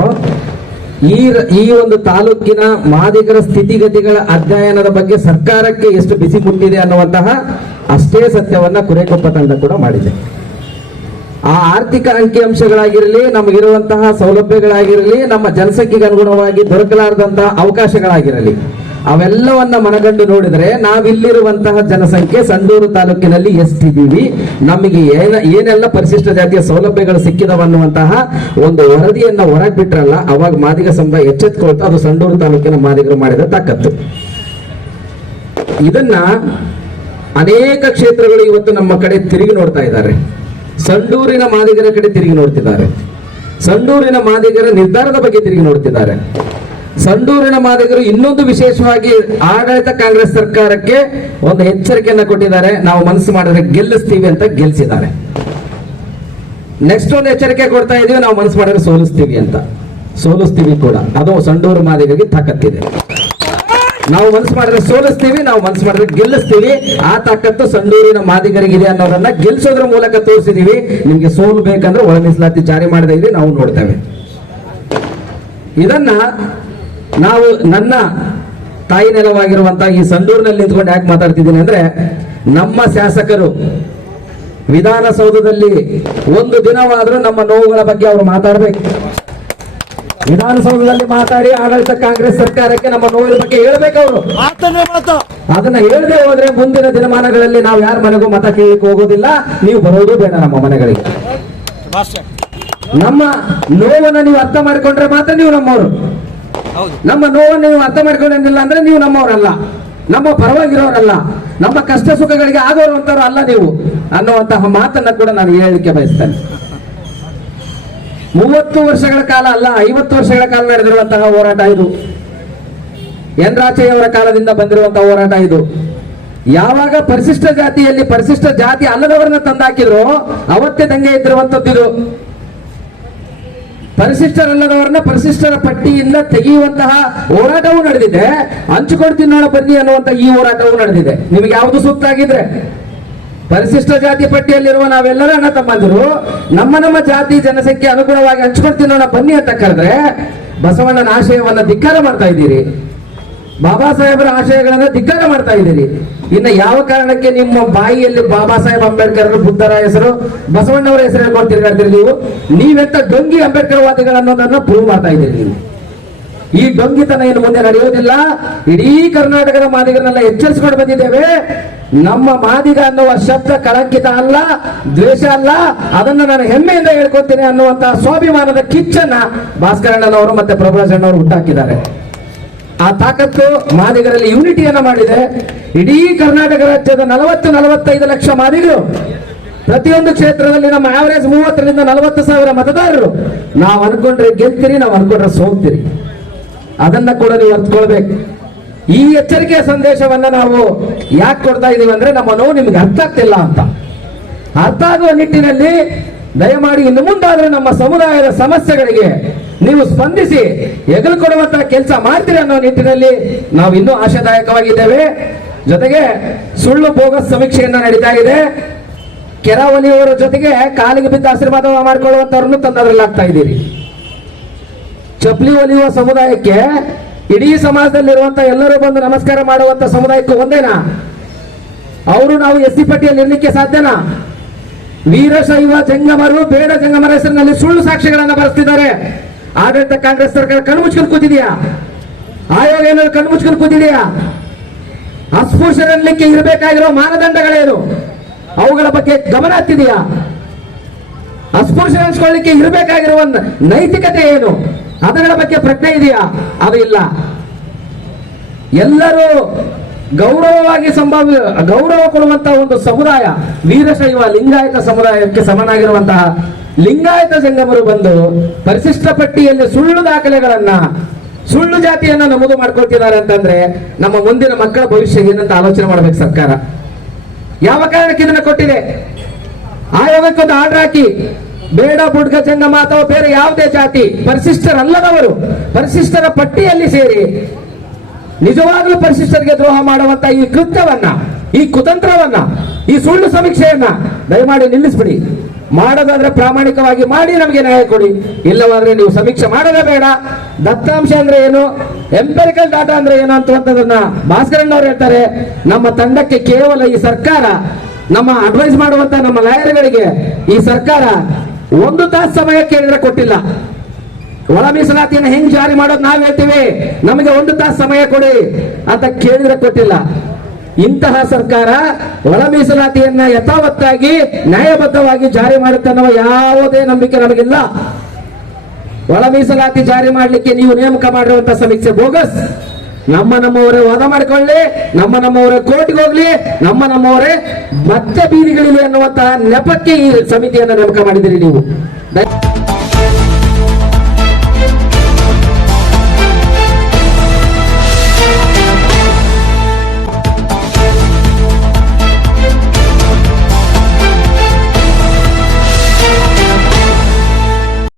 ಈ ಒಂದು ತಾಲೂಕಿನ ಮಾದಿಗರ ಸ್ಥಿತಿಗತಿಗಳ ಅಧ್ಯಯನದ ಬಗ್ಗೆ ಸರ್ಕಾರಕ್ಕೆ ಎಷ್ಟು ಬಿಸಿ ಮುಟ್ಟಿದೆ ಅನ್ನುವಂತಹ ಅಷ್ಟೇ ಸತ್ಯವನ್ನ ಕುರೆಕೊಪ್ಪ ತಂಡ ಕೂಡ ಮಾಡಿದೆ. ಆ ಆರ್ಥಿಕ ಅಂಕಿಅಂಶಗಳಾಗಿರಲಿ, ನಮಗಿರುವಂತಹ ಸೌಲಭ್ಯಗಳಾಗಿರಲಿ, ನಮ್ಮ ಜನಸಂಖ್ಯೆಗೆ ಅನುಗುಣವಾಗಿ ದೊರಕಲಾರದಂತಹ ಅವಕಾಶಗಳಾಗಿರಲಿ, ಅವೆಲ್ಲವನ್ನ ಮನಗಂಡು ನೋಡಿದ್ರೆ ನಾವಿಲ್ಲಿರುವಂತಹ ಜನಸಂಖ್ಯೆ ಸಂಡೂರು ತಾಲೂಕಿನಲ್ಲಿ ಎಷ್ಟಿದ್ದೀವಿ, ನಮಗೆ ಏನೆಲ್ಲ ಪರಿಶಿಷ್ಟ ಜಾತಿಯ ಸೌಲಭ್ಯಗಳು ಸಿಕ್ಕಿದವನ್ನುವಂತಹ ಒಂದು ವರದಿಯನ್ನ ಹೊರಗೆ ಬಿಟ್ರಲ್ಲ, ಅವಾಗ ಮಾದಿಗ ಸಮುದಾಯ ಎಚ್ಚೆತ್ಕೊಳ್ತಾ ಅದು ಸಂಡೂರು ತಾಲೂಕಿನ ಮಾದಿಗರು ಮಾಡಿದ ತಾಕತ್ತು. ಇದನ್ನ ಅನೇಕ ಕ್ಷೇತ್ರಗಳು ಇವತ್ತು ನಮ್ಮ ಕಡೆ ತಿರುಗಿ ನೋಡ್ತಾ ಇದ್ದಾರೆ. ಸಂಡೂರಿನ ಮಾದಿಗರ ಕಡೆ ತಿರುಗಿ ನೋಡ್ತಿದ್ದಾರೆ, ಸಂಡೂರಿನ ಮಾದಿಗರ ನಿರ್ಧಾರದ ಬಗ್ಗೆ ತಿರುಗಿ ನೋಡ್ತಿದ್ದಾರೆ. ಸಂಡೂರಿನ ಮಾದಿಗರು ಇನ್ನೊಂದು ವಿಶೇಷವಾಗಿ ಆಡಳಿತ ಕಾಂಗ್ರೆಸ್ ಸರ್ಕಾರಕ್ಕೆ ಒಂದು ಎಚ್ಚರಿಕೆಯನ್ನ ಕೊಟ್ಟಿದ್ದಾರೆ. ನಾವು ಮನಸ್ಸು ಮಾಡಿದ್ರೆ ಗೆಲ್ಲಿಸ್ತೀವಿ ಅಂತ ಗೆಲ್ಸಿದ್ದಾರೆ. ನೆಕ್ಸ್ಟ್ ಒಂದು ಎಚ್ಚರಿಕೆ ಕೊಡ್ತಾ ಇದೀವಿ, ನಾವು ಮನಸ್ಸು ಮಾಡಿದ್ರೆ ಸೋಲಿಸ್ತೀವಿ ಅಂತ. ಸೋಲಿಸ್ತೀವಿ ಕೂಡ, ಅದು ಸಂಡೂರು ಮಾದಿಗರಿಗೆ ತಾಕತ್ತಿದೆ. ನಾವು ಮನಸ್ಸು ಮಾಡಿದ್ರೆ ಸೋಲಿಸ್ತೀವಿ, ನಾವು ಮನಸ್ಸು ಮಾಡಿದ್ರೆ ಗೆಲ್ಲಿಸ್ತೀವಿ. ಆ ತಾಕತ್ತು ಸಂಡೂರಿನ ಮಾದಿಗರಿಗಿದೆ ಅನ್ನೋದನ್ನ ಗೆಲ್ಸೋದ್ರ ಮೂಲಕ ತೋರಿಸಿದೀವಿ. ನಿಮ್ಗೆ ಸೋಲು ಬೇಕಂದ್ರೆ ಒಳ ಮೀಸಲಾತಿ ಜಾರಿ ಮಾಡದೇ ಇದೆ, ನಾವು ನೋಡ್ತೇವೆ. ಇದನ್ನ ನಾವು ನನ್ನ ತಾಯಿ ನೆಲವಾಗಿರುವಂತಹ ಈ ಸಂಡೂರಿನಲ್ಲಿ ನಿಂತ್ಕೊಂಡು ಯಾಕೆ ಮಾತಾಡ್ತಿದ್ದೀನಿ ಅಂದ್ರೆ, ನಮ್ಮ ಶಾಸಕರು ವಿಧಾನಸೌಧದಲ್ಲಿ ಒಂದು ದಿನವಾದ್ರೂ ನಮ್ಮ ನೋವುಗಳ ಬಗ್ಗೆ ಅವರು ಮಾತಾಡಬೇಕು. ವಿಧಾನಸೌಧದಲ್ಲಿ ಮಾತಾಡಿ ಆಡಳಿತ ಕಾಂಗ್ರೆಸ್ ಸರ್ಕಾರಕ್ಕೆ ನಮ್ಮ ನೋವಿನ ಬಗ್ಗೆ ಹೇಳ್ಬೇಕು. ಅವರು ಅದನ್ನ ಹೇಳದೆ ಹೋದ್ರೆ ಮುಂದಿನ ದಿನಮಾನಗಳಲ್ಲಿ ನಾವು ಯಾರ ಮನೆಗೂ ಮತ ಕೇಳಲಿಕ್ಕೆ ಹೋಗೋದಿಲ್ಲ, ನೀವು ಬರೋದು ಬೇಡ ನಮ್ಮ ಮನೆಗಳಿಗೆ. ನಮ್ಮ ನೋವನ್ನ ನೀವು ಅರ್ಥ ಮಾಡಿಕೊಂಡ್ರೆ ಮಾತ್ರ ನೀವು ನಮ್ಮವರು. ನಮ್ಮ ನೋವನ್ನು ನೀವು ಅರ್ಥ ಮಾಡ್ಕೊಂಡಿಲ್ಲ ಅಂದ್ರೆ ನೀವು ನಮ್ಮವರಲ್ಲ, ನಮ್ಮ ಪರವಾಗಿರೋರಲ್ಲ, ನಮ್ಮ ಕಷ್ಟ ಸುಖಗಳಿಗೆ ಆಗೋರುವಂತವ್ರು ಅಲ್ಲ ನೀವು ಅನ್ನುವಂತಹ ಮಾತನ್ನ ಕೂಡ ನಾನು ಹೇಳಲಿಕ್ಕೆ ಬಯಸ್ತೇನೆ. 30 ವರ್ಷಗಳ ಕಾಲ ಅಲ್ಲ, 50 ವರ್ಷಗಳ ಕಾಲ ನಡೆದಿರುವಂತಹ ಹೋರಾಟ ಇದು. ಎನ್ ರಾಚಯ್ಯವರ ಕಾಲದಿಂದ ಬಂದಿರುವಂತಹ ಹೋರಾಟ ಇದು. ಯಾವಾಗ ಪರಿಶಿಷ್ಟ ಜಾತಿಯಲ್ಲಿ ಪರಿಶಿಷ್ಟ ಜಾತಿ ಅಲ್ಲದವರನ್ನ ತಂದಾಕಿದ್ರು ಅವತ್ತೇ ದಂಗೆ ಇದ್ದಿರುವಂತದ್ದು ಇದು. ಪರಿಶಿಷ್ಟರಲ್ಲದವರನ್ನ ಪರಿಶಿಷ್ಟರ ಪಟ್ಟಿಯಿಂದ ತೆಗೆಯುವಂತಹ ಹೋರಾಟವೂ ನಡೆದಿದೆ. ಹಂಚಿಕೊಡ್ತೀನಿ ನೋಡ ಬನ್ನಿ ಅನ್ನುವಂತ ಈ ಹೋರಾಟವೂ ನಡೆದಿದೆ. ನಿಮಗೆ ಯಾವುದು ಸೂಕ್ತ ಆಗಿದ್ರೆ, ಪರಿಶಿಷ್ಟ ಜಾತಿ ಪಟ್ಟಿಯಲ್ಲಿರುವ ನಾವೆಲ್ಲರೂ ಅಣ್ಣ ತಮ್ಮಂದಿರು, ನಮ್ಮ ಜಾತಿ ಜನಸಂಖ್ಯೆ ಅನುಗುಣವಾಗಿ ಹಂಚ್ಕೊಡ್ತೀನಿ ನೋಡ ಬನ್ನಿ ಅಂತ ಕರೆದ್ರೆ ಬಸವಣ್ಣನ ಆಶಯವನ್ನ ಧಿಕ್ಕಾರ ಮಾಡ್ತಾ ಇದ್ದೀರಿ, ಬಾಬಾ ಸಾಹೇಬರ ಆಶಯಗಳನ್ನ ಧಿಕ್ಕಾರ ಮಾಡ್ತಾ ಇದ್ದೀರಿ. ಇನ್ನು ಯಾವ ಕಾರಣಕ್ಕೆ ನಿಮ್ಮ ಬಾಯಿಯಲ್ಲಿ ಬಾಬಾ ಸಾಹೇಬ್ ಅಂಬೇಡ್ಕರ್, ಬುದ್ಧರ ಹೆಸರು, ಬಸವಣ್ಣವರ ಹೆಸರು ಹೇಳ್ಕೊಂಡು ತಿರುಗಾಡ್ತೀರಿ ನೀವು? ನೀವೆಂತ ಡೊಂಗಿ ಅಂಬೇಡ್ಕರ್ ವಾದಿಗಳನ್ನೋದನ್ನ ಪ್ರೂವ್ ಮಾಡ್ತಾ ಇದ್ದೀರಿ ನೀವು. ಈ ಡೊಂಗಿತನ ಇನ್ನು ಮುಂದೆ ನಡೆಯುವುದಿಲ್ಲ. ಇಡೀ ಕರ್ನಾಟಕದ ಮಾದಿಗರನ್ನೆಲ್ಲ ಎಚ್ಚರಿಸಿಕೊಂಡು ಬಂದಿದ್ದೇವೆ. ನಮ್ಮ ಮಾದಿಗ ಅನ್ನುವ ಶಬ್ದ ಕಳಂಕಿತ ಅಲ್ಲ, ದ್ವೇಷ ಅಲ್ಲ, ಅದನ್ನ ನಾನು ಹೆಮ್ಮೆಯಿಂದ ಹೇಳ್ಕೊತೀನಿ ಅನ್ನುವಂತಹ ಸ್ವಾಭಿಮಾನದ ಕಿಚ್ಚನ್ನ ಭಾಸ್ಕರಣ್ಣನವರು ಮತ್ತೆ ಪ್ರಭುರಾಜಣ್ಣವರು ಹುಟ್ಟಾಕಿದ್ದಾರೆ. ಆ ತಾಕತ್ತು ಮಾದಿಗರಲ್ಲಿ ಯೂನಿಟಿಯನ್ನ ಮಾಡಿದೆ. ಇಡೀ ಕರ್ನಾಟಕ ರಾಜ್ಯದ 40-45 ಲಕ್ಷ ಮಾದಿಗರು ಪ್ರತಿಯೊಂದು ಕ್ಷೇತ್ರದಲ್ಲಿ ನಮ್ಮ ಆವರೇಜ್ 30ರಿಂದ 40 ಸಾವಿರ ಮತದಾರರು. ನಾವು ಅನ್ಕೊಂಡ್ರೆ ಗೆಲ್ತೀರಿ, ನಾವು ಅನ್ಕೊಂಡ್ರೆ ಸೋಲ್ತೀರಿ. ಅದನ್ನ ಕೂಡ ನೀವು ಅರ್ಥಕೊಳ್ಬೇಕು. ಈ ಎಚ್ಚರಿಕೆಯ ಸಂದೇಶವನ್ನ ನಾವು ಯಾಕೆ ಕೊಡ್ತಾ ಇದೀವಿ ಅಂದ್ರೆ, ನಮ್ಮ ನೋವು ನಿಮ್ಗೆ ಅರ್ಥ ಆಗ್ತಿಲ್ಲ ಅಂತ. ಅರ್ಥ ಆಗುವ ನಿಟ್ಟಿನಲ್ಲಿ ದಯಮಾಡಿ ಇನ್ನು ಮುಂದಾದ್ರೂ ನಮ್ಮ ಸಮುದಾಯದ ಸಮಸ್ಯೆಗಳಿಗೆ ನೀವು ಸ್ಪಂದಿಸಿ ಹೆಗಲು ಕೊಡುವಂತಹ ಕೆಲಸ ಮಾಡ್ತೀರಿ ಅನ್ನೋ ನಿಟ್ಟಿನಲ್ಲಿ ನಾವು ಇನ್ನೂ ಆಶಾದಾಯಕವಾಗಿದ್ದೇವೆ. ಜೊತೆಗೆ ಸುಳ್ಳು ಬೋಗಸ್ ಸಮೀಕ್ಷೆಯನ್ನ ನಡೀತಾ ಇದೆ. ಕೆರಾವಲಿಯವರ ಜೊತೆಗೆ ಕಾಲಿಗೆ ಬಿದ್ದ ಆಶೀರ್ವಾದ ಮಾಡಿಕೊಳ್ಳುವಂತವ್ರನ್ನು ತಂದದ್ರಲ್ಲಾಗ್ತಾ ಇದ್ದೀರಿ. ಚಪ್ಪಲಿ ಒಲಿಯುವ ಸಮುದಾಯಕ್ಕೆ ಇಡೀ ಸಮಾಜದಲ್ಲಿರುವಂತ ಎಲ್ಲರೂ ಬಂದು ನಮಸ್ಕಾರ ಮಾಡುವಂತ ಸಮುದಾಯಕ್ಕೂ ಒಂದೇನಾ? ಅವರು ನಾವು ಎಸ್ಸಿ ಪಟ್ಟಿಯಲ್ಲಿ ಇರ್ಲಿಕ್ಕೆ ಸಾಧ್ಯನಾ? ವೀರಶೈವ ಜಂಗಮರು ಬೇಡ ಜಂಗಮರ ಹೆಸರಿನಲ್ಲಿ ಸುಳ್ಳು ಸಾಕ್ಷ್ಯಗಳನ್ನ ಬರೆಸ್ತಿದ್ದಾರೆ. ಆಡಳಿತ ಕಾಂಗ್ರೆಸ್ ಸರ್ಕಾರ ಕಣ್ಣು ಮುಚ್ಕೊಂಡು ಕೂತಿದೆಯಾ? ಆಯೋಗ ಏನಾದ್ರು ಕಣ್ಣು ಮುಚ್ಕೊಂಡು ಕೂತಿದೆಯಾ? ಅಸ್ಪೃಶ್ಯರನ್ಲಿಕ್ಕೆ ಇರಬೇಕಾಗಿರೋ ಮಾನದಂಡಗಳೇನು? ಅವುಗಳ ಬಗ್ಗೆ ಗಮನ ಹತ್ತಿದೆಯಾ? ಅಸ್ಪೃಶ್ಯ ಅನ್ಸ್ಕೊಳ್ಳಿಕ್ಕೆ ಇರಬೇಕಾಗಿರುವ ನೈತಿಕತೆ ಏನು? ಅದರ ಬಗ್ಗೆ ಪ್ರಜ್ಞೆ ಇದೆಯಾ? ಅದು ಇಲ್ಲ. ಎಲ್ಲರೂ ಗೌರವವಾಗಿ ಗೌರವ ಕೊಡುವಂತಹ ಒಂದು ಸಮುದಾಯ ವೀರಶೈವ ಲಿಂಗಾಯತ ಸಮುದಾಯಕ್ಕೆ ಸಮನಾಗಿರುವಂತಹ ಲಿಂಗಾಯತ ಜಂಗಮರು ಬಂದು ಪರಿಶಿಷ್ಟ ಪಟ್ಟಿಯಲ್ಲಿ ಸುಳ್ಳು ದಾಖಲೆಗಳನ್ನ, ಸುಳ್ಳು ಜಾತಿಯನ್ನ ನಮೂದು ಮಾಡ್ಕೊಳ್ತಿದ್ದಾರೆ ಅಂತಂದ್ರೆ ನಮ್ಮ ಮುಂದಿನ ಮಕ್ಕಳ ಭವಿಷ್ಯ ಏನಂತ ಆಲೋಚನೆ ಮಾಡಬೇಕು ಸರ್ಕಾರ. ಯಾವ ಕಾರಣಕ್ಕೆ ಇದನ್ನ ಕೊಟ್ಟಿದೆ? ಆಯೋಗಕ್ಕೊಂದು ಆರ್ಡರ್ ಹಾಕಿ ಬೇಡ ಬುಡ್ಗ ಜಂಗಮ ಅಥವಾ ಬೇರೆ ಯಾವುದೇ ಜಾತಿ ಪರಿಶಿಷ್ಟರಲ್ಲದವರು ಪರಿಶಿಷ್ಟರ ಪಟ್ಟಿಯಲ್ಲಿ ಸೇರಿ ನಿಜವಾಗಲೂ ಪರಿಶಿಷ್ಟರಿಗೆ ದ್ರೋಹ ಮಾಡುವಂತ ಈ ಕೃತ್ಯವನ್ನ, ಈ ಕುತಂತ್ರವನ್ನ, ಈ ಸುಳ್ಳು ಸಮೀಕ್ಷೆಯನ್ನ ದಯಮಾಡಿ ನಿಲ್ಲಿಸ್ಬಿಡಿ. ಮಾಡೋದಾದ್ರೆ ಪ್ರಾಮಾಣಿಕವಾಗಿ ಮಾಡಿ ನಮಗೆ ನ್ಯಾಯ ಕೊಡಿ. ಇಲ್ಲವಾದ್ರೆ ನೀವು ಸಮೀಕ್ಷೆ ಮಾಡೋದೇ ಬೇಡ. ದತ್ತಾಂಶ ಅಂದ್ರೆ ಏನು, ಎಂಪೆರಿಕಲ್ ಡಾಟಾ ಅಂದ್ರೆ ಏನು ಅಂತಕ್ಕಂಥದನ್ನ ಭಾಸ್ಕರಣ್ಣವ್ರು ಹೇಳ್ತಾರೆ. ನಮ್ಮ ತಂಡಕ್ಕೆ ಕೇವಲ ಈ ಸರ್ಕಾರ, ನಮ್ಮ ಅಡ್ವೈಸ್ ಮಾಡುವಂತ ನಮ್ಮ ಲಾಯರ್ಗಳಿಗೆ ಈ ಸರ್ಕಾರ 1 ತಾಸು ಸಮಯ ಕೇಳಿದ್ರೆ ಕೊಟ್ಟಿಲ್ಲ. ಒಳ ಮೀಸಲಾತಿಯನ್ನು ಹೆಂಗ್ ಜಾರಿ ಮಾಡೋದು ನಾವ್ ಹೇಳ್ತೀವಿ, ನಮಗೆ 1 ತಾಸು ಸಮಯ ಕೊಡಿ ಅಂತ ಕೇಳಿದ್ರೆ ಕೊಟ್ಟಿಲ್ಲ. ಇಂತಹ ಸರ್ಕಾರ ಒಳ ಮೀಸಲಾತಿಯನ್ನ ಯಥಾವತ್ತಾಗಿ ನ್ಯಾಯಬದ್ಧವಾಗಿ ಜಾರಿ ಮಾಡುತ್ತೆ ಅನ್ನುವ ಯಾವುದೇ ನಂಬಿಕೆ ನಮಗಿಲ್ಲ. ಒಳ ಮೀಸಲಾತಿ ಜಾರಿ ಮಾಡಲಿಕ್ಕೆ ನೀವು ನೇಮಕ ಮಾಡಿರುವಂತಹ ಸಮೀಕ್ಷೆ ಬೋಗಸ್. ನಮ್ಮವರೇ ವಾದ ಮಾಡಿಕೊಳ್ಳಿ, ನಮ್ಮವರೇ ಕೋರ್ಟ್ಗೆ ಹೋಗ್ಲಿ, ನಮ್ಮವರೇ ಮತ್ತೆ ಬೀದಿಗಳಿವೆ ಅನ್ನುವಂತಹ ನೆಪಕ್ಕೆ ಈ ಸಮಿತಿಯನ್ನು ನೇಮಕ ಮಾಡಿದಿರಿ ನೀವು.